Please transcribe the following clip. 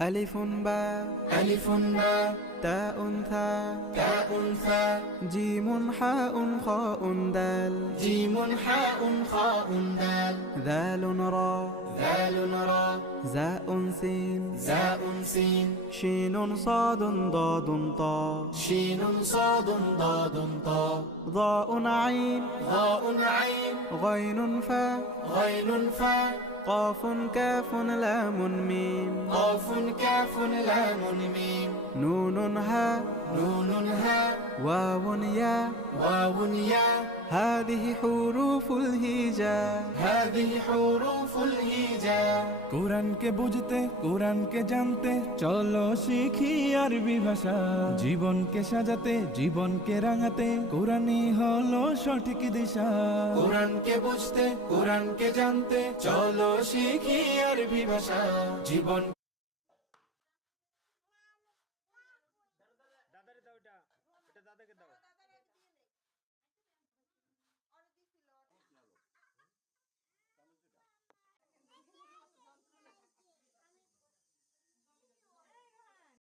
ألف باء ألف باء تاء ثاء تاء ثاء جيم حاء خاء دال جيم حاء خاء دال ذال راء ذال راء زاء سين زاء سين شين صاد ضاد طاء شين صاد ضاد طاء ضاء عين ضاء عين غين فاء غين فاء قاف كاف لام ميم قاف كاف لام ميم نون هاء نون هاء واو ياء واو ياء هذه حروف الهجاء هذه حروف الهجاء কোরআনকে বুঝতে কোরআনকে জানতে চলো শিখি আরবি ভাষা জীবনকে সাজাতে জীবনকে রাঙাতে কোরআনই হলো সঠিক দিশা কোরআনকে বুঝতে কোরআনকে জানতে চলো শিখি আরবি ভাষা জীবন দাদারে দাও এটা দাদাকে দাও